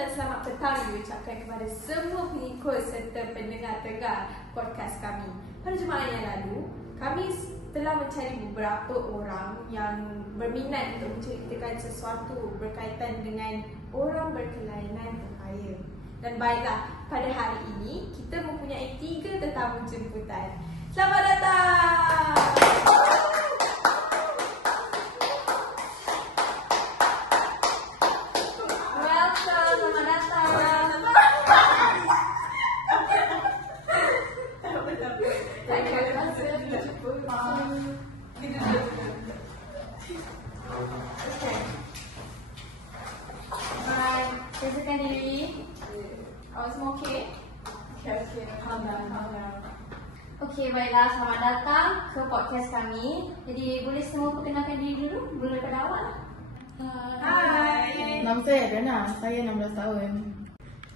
dan selamat petang diucapkan kepada semua pengikut serta pendengar-pendengar podcast kami. Pada Jumaat yang lalu, kami telah mencari beberapa orang yang berminat untuk menceritakan sesuatu berkaitan dengan orang berkelainan terkaya. Dan baiklah, pada hari ini kita mempunyai 3 tetamu jemputan. Selamat datang! Silakan diri. Semua okey? Okey. Alhamdulillah. Okey, baiklah, selamat datang ke podcast kami. Jadi boleh semua perkenalkan diri dulu? Mula daripada awal. Hai. Nama saya Adriana. Saya 16 tahun.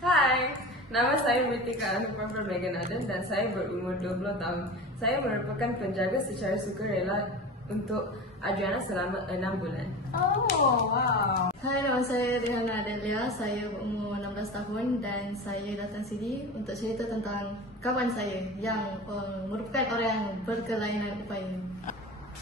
Hai, nama saya Mritika Alifafar Megan Aden dan saya berumur 20 tahun. Saya merupakan penjaga secara sukarela untuk Adriana selama 6 bulan. Oh, wow. Hai, nama saya Rihanna Adelia. Saya berumur 16 tahun dan saya datang sini untuk cerita tentang kawan saya yang merupakan orang yang berkelainan upaya.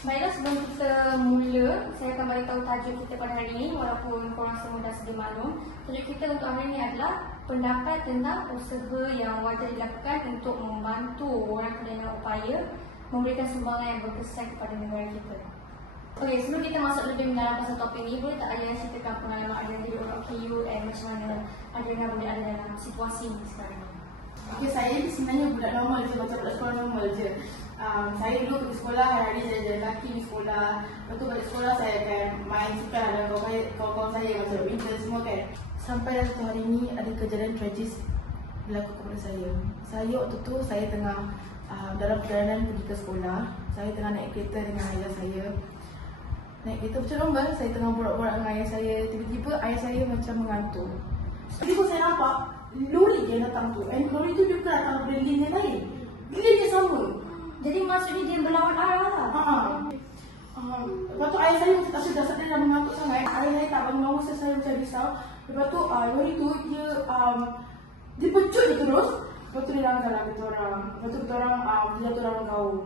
Baiklah, sebelum kita mula, saya akan beritahu tajuk kita pada hari ini walaupun korang semua dah sedia maklum. Tajuk kita untuk hari ini adalah pendapat tentang usaha yang wajar dilakukan untuk membantu orang kelainan upaya memberikan sumbangan yang berkesan kepada negara kita. Okey, sebelum kita masuk lebih mendalam pasal topik ini, boleh tak Adriana ceritakan pengalaman Adriana di orang KU dan macam mana Adriana boleh ada dalam situasi ini sekarang ni? Okey, saya sebenarnya budak normal je, macam budak sekolah normal je. Saya dulu pergi sekolah, hari-hari jalan-jalan kaki di sekolah. Lepas tu balik sekolah saya akan main sukan dengan kawan-kawan saya macam winter semua kan. Sampai satu hari ni ada kejadian tragis berlaku kepada saya. Saya waktu tu saya tengah dalam perjalanan pergi ke sekolah. Saya tengah naik kereta dengan ayah saya. Naik kereta macam normal, saya tengah borak-borak dengan ayah saya. Tiba-tiba ayah saya macam mengantuk. Tiba-tiba saya nampak lori yang datang tu. And lori tu juga datang dari lane yang lain. Lane yang sama. Jadi maksudnya dia berlawan arah lah? Lepas tu ayah saya macam tak sedar, dia dah mengantuk sangat. Ayah saya tak bangun-bangun, saya macam risau. Lepas tu lori tu dia pecut dia terus. Lepas tu dia langgar lah kita orang. Lepas tu kita orang dia jatuh dalam gaung.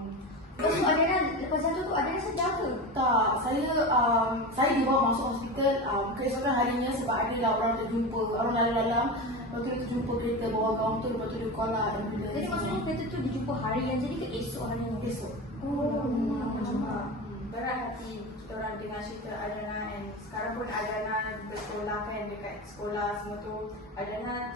Lepas tu Adriana, lepas jatuh tu Adriana sedar ke? Tak, saya dibawa masuk hospital keesokan harinya sebab ada lah orang terjumpa, orang lalu-lalang. Lepas tu dia terjumpa kereta bawa gaung tu, lepas tu dia call lah ambulans. Jadi maksudnya kereta tu dijumpa hari yang jadi ke esok hari yang? Esok. Berat hati kita orang dengar cerita Adriana, and sekarang pun Adriana bersekolah kan dekat sekolah semua tu. Adriana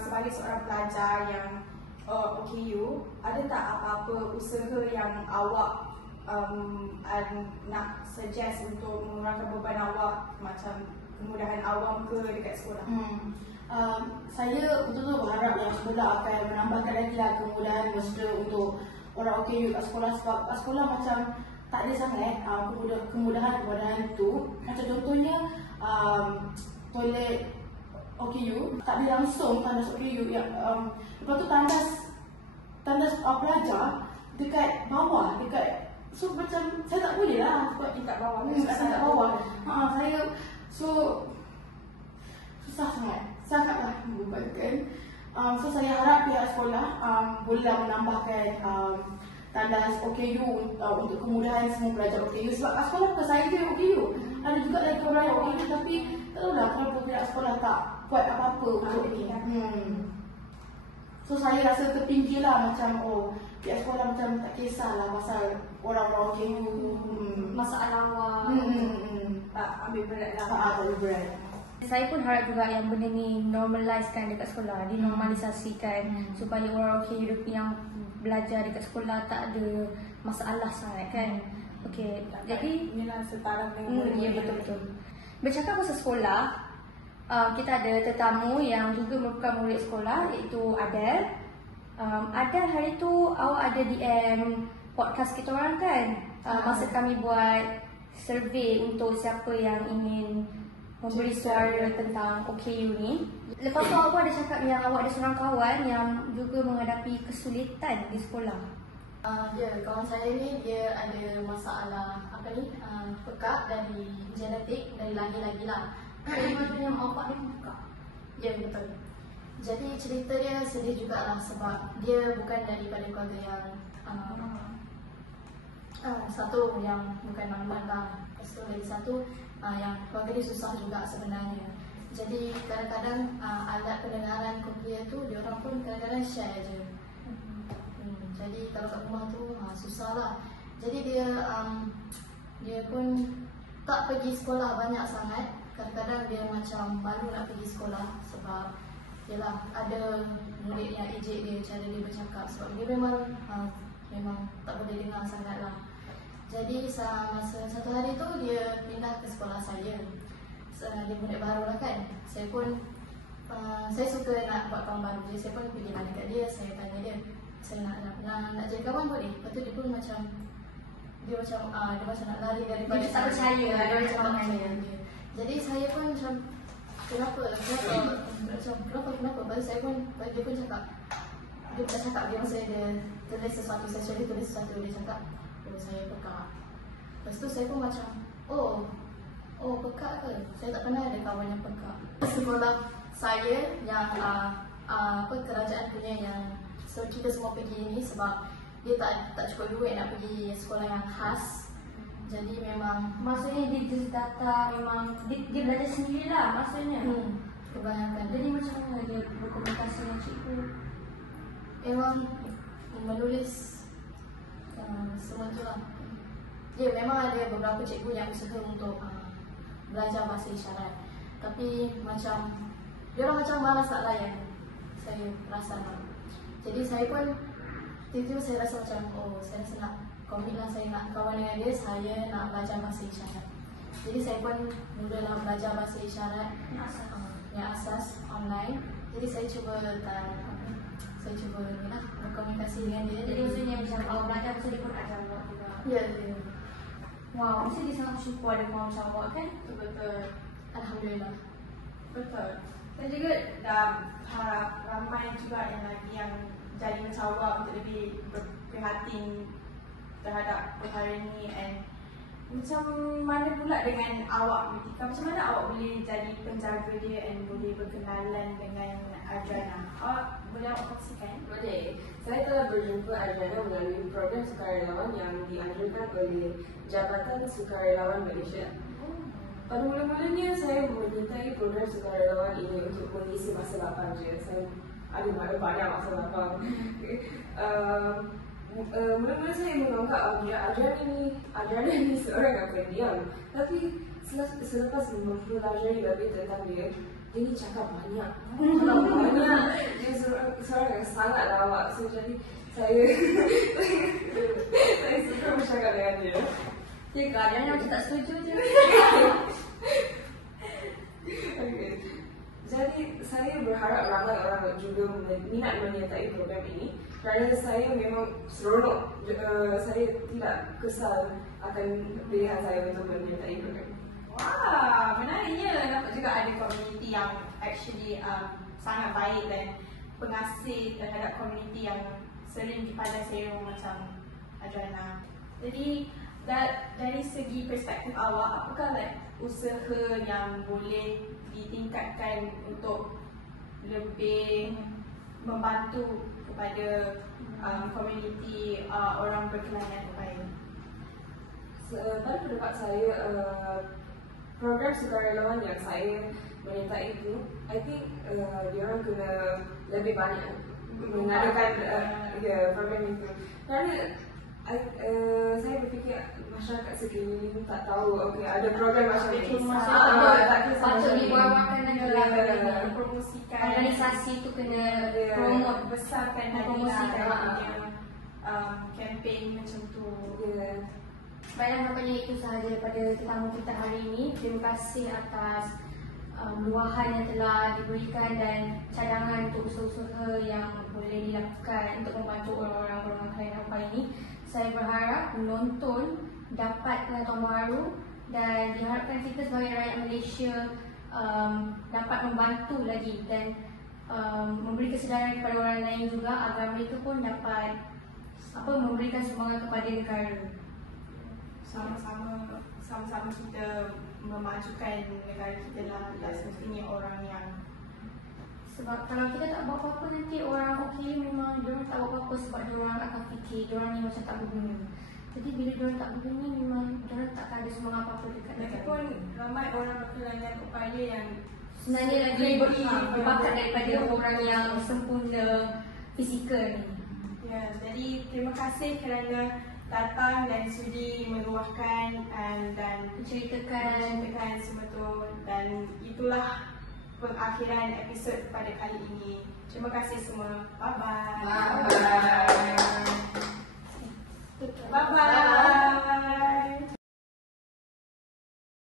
sebagai seorang pelajar yang OKU, ada tak apa-apa usaha yang awak nak suggest untuk mengurangkan beban awak, macam kemudahan awam ke dekat sekolah? Saya betul-betul berharap yang sekolah akan menambahkan lagi lah kemudahan mesra untuk orang OKU kat sekolah, sebab kat sekolah macam tak ada sangat kemudahan tu. Macam contohnya toilet OKU tak boleh langsung tandas OKU yang lepas tu tandas pelajar dekat bawah, so macam saya tak boleh lah sebab Dekat bawah? kat bawah. Saya susah sangatlah membebankan. So saya harap pihak sekolah bolehlah menambahkan tandas OKU untuk kemudahan semua pelajar OKU, sebab kat sekolah bukan saya je yang OKU, ada juga lagi orang yang OKU, tapi tak tahulah kenapa pihak sekolah tak buat apa-apa untuk ni. So saya rasa terpinggir lah, macam pihak sekolah macam tak kisahlah pasal orang-orang OKU. Masalah awam tak ambil berat lah. Tak ambil berat. Saya pun harap juga yang benda ni normalisekan dekat sekolah, dinormalisasikan supaya orang hidup yang belajar dekat sekolah tak ada masalah sangat kan. Okey, jadi inilah setara dengan ya, betul-betul. Bercakap pasal sekolah, kita ada tetamu yang juga merupakan murid sekolah, iaitu Adel. Adel, hari tu awak ada DM podcast kita orang kan, masa kami buat survey untuk siapa yang ingin memberi suara tentang OKU ni. Lepas tu awak ada cakap yang awak ada seorang kawan yang juga menghadapi kesulitan di sekolah. Kawan saya ni dia ada masalah pekak dari genetik, dari lahir lagi lah. Jadi maksudnya awak ni buka. Ya, betul. Jadi cerita dia sedih jugalah sebab dia bukan daripada keluarga yang satu yang bukan normal lah. Lepas tu lagi satu yang keluarga dia susah juga sebenarnya. Jadi kadang-kadang alat pendengaran koklia tu dia orang pun kadang-kadang share je. Jadi kalau kat rumah tu susah lah. Jadi dia pun tak pergi sekolah banyak sangat. Kadang-kadang dia macam malu nak pergi sekolah sebab yelah ada murid yang ejek dia cara dia bercakap sebab dia memang tak boleh dengar sangat lah. Jadi masa satu hari tu dia pindah ke sekolah saya. Dia murid baru lah kan. Saya pun saya suka nak buat kawan baru. Jadi saya pun pergi mana kat dia, saya tanya dia, saya nak jadi kawan boleh. Lepas tu dia pun macam dia macam nak lari daripada Dia tak percaya lah, dia macam tak mana percaya dia. Jadi saya pun macam kenapa? Lepas saya pun dia pun cakap dia pun cakap dia masa dia tulis sesuatu, saya tulis sesuatu, dia cakap saya pekak. Lepas tu saya pun macam oh pekak ke? Saya tak pernah ada kawan yang pekak. Sekolah saya yang kerajaan punya yang kita semua pergi ni sebab dia tak cukup duit nak pergi sekolah yang khas. Jadi memang Maksudnya dia just data memang dia belajar sendirilah maksudnya. kebanyakan Jadi macam mana dia berkomunikasi dengan cikgu? memang menulis semua tu lah. Ya memang ada beberapa cikgu yang usaha untuk belajar bahasa isyarat. Tapi macam dia orang macam malas nak layan. Saya rasa lah. Jadi saya pun tiba-tiba saya rasa macam saya rasa nak komit lah, saya nak kawan dengan dia, saya nak belajar bahasa isyarat. Jadi saya pun mulalah belajar bahasa isyarat yang asas online. Jadi saya cuba ni lah berkomunikasi dengan dia. Jadi maksudnya macam awak belajar pasal dia pun ajar awak juga. Ya. Wow, mesti dia sangat bersyukur ada kawan macam awak kan? Betul. Alhamdulillah. Betul. Dan juga harap ramai juga yang lagi yang jadi macam awak untuk lebih berprihatin terhadap perkara ni. And macam mana pula dengan awak Ritika? Macam mana awak boleh jadi penjaga dia and boleh berkenalan dengan Adriana? Boleh awak kongsikan? Boleh. Saya telah berjumpa Adriana melalui program sukarelawan yang dianjurkan oleh Jabatan Sukarelawan Malaysia. Pada mula-mulanya saya menyertai program sukarelawan ini untuk mengisi masa lapang je. Saya ada banyak masa lapang. Mula-mula saya menganggap Adriana ni seorang yang pendiam. Tapi selepas mempelajari lebih tentang dia ni cakap banyak. Dia seorang yang sangat lawak. So jadi saya suka bercakap dengan dia. Ya ke? Adriana macam tak setuju je. Okay. Jadi saya berharap ramai orang juga minat menyertai program ini kerana saya memang seronok. Saya tidak kesal akan pilihan saya untuk menyertai program. Wah, menariknya nampak juga ada komuniti yang actually sangat baik dan pengasih terhadap komuniti yang sering dipandang serong macam Adriana. Jadi dari segi perspektif awak, apakah usaha yang boleh ditingkatkan untuk lebih membantu kepada komuniti orang berkelainan upaya? Pada pendapat saya, program sukarelawan yang saya menyertai itu, I think diorang kena lebih banyak mengadakan program itu. Kerana saya berfikir masyarakat sekeliling tak tahu ada program macam ini. Patut dibuat-buatkan lagi lah, dipromosikan. Organisasi tu kena promote, besarkan lagi lah campaign macam tu. Baiklah, nampaknya itu sahaja pada tetamu kita hari ini. Terima kasih atas luahan yang telah diberikan dan cadangan untuk usaha-usaha yang boleh dilakukan untuk membantu orang-orang golongan kelainan upaya ini. Saya berharap penonton dapat pengetahuan baru dan diharapkan kita sebagai rakyat Malaysia dapat membantu lagi dan memberi kesedaran kepada orang lain juga agar mereka pun dapat memberikan sumbangan kepada negara. Sama-sama kita memajukan negara kita lah. Tak semestinya orang yang Sebab kalau kita tak buat apa-apa nanti orang okey memang diorang tak buat apa-apa sebab diorang akan fikir diorang ni macam tak berguna. Jadi bila diorang tak berguna memang diorang takkan ada semangat apa-apa dekat negara. Lagipun ramai orang berkelainan upaya yang Sebenarnya lagi berbakat daripada orang yang sempurna fizikal ni. ya, jadi terima kasih kerana datang dan sudi meluahkan dan menceritakan semua tu, dan itulah pengakhiran episod pada kali ini. Terima kasih semua. Bye bye. Bye bye. Bye bye.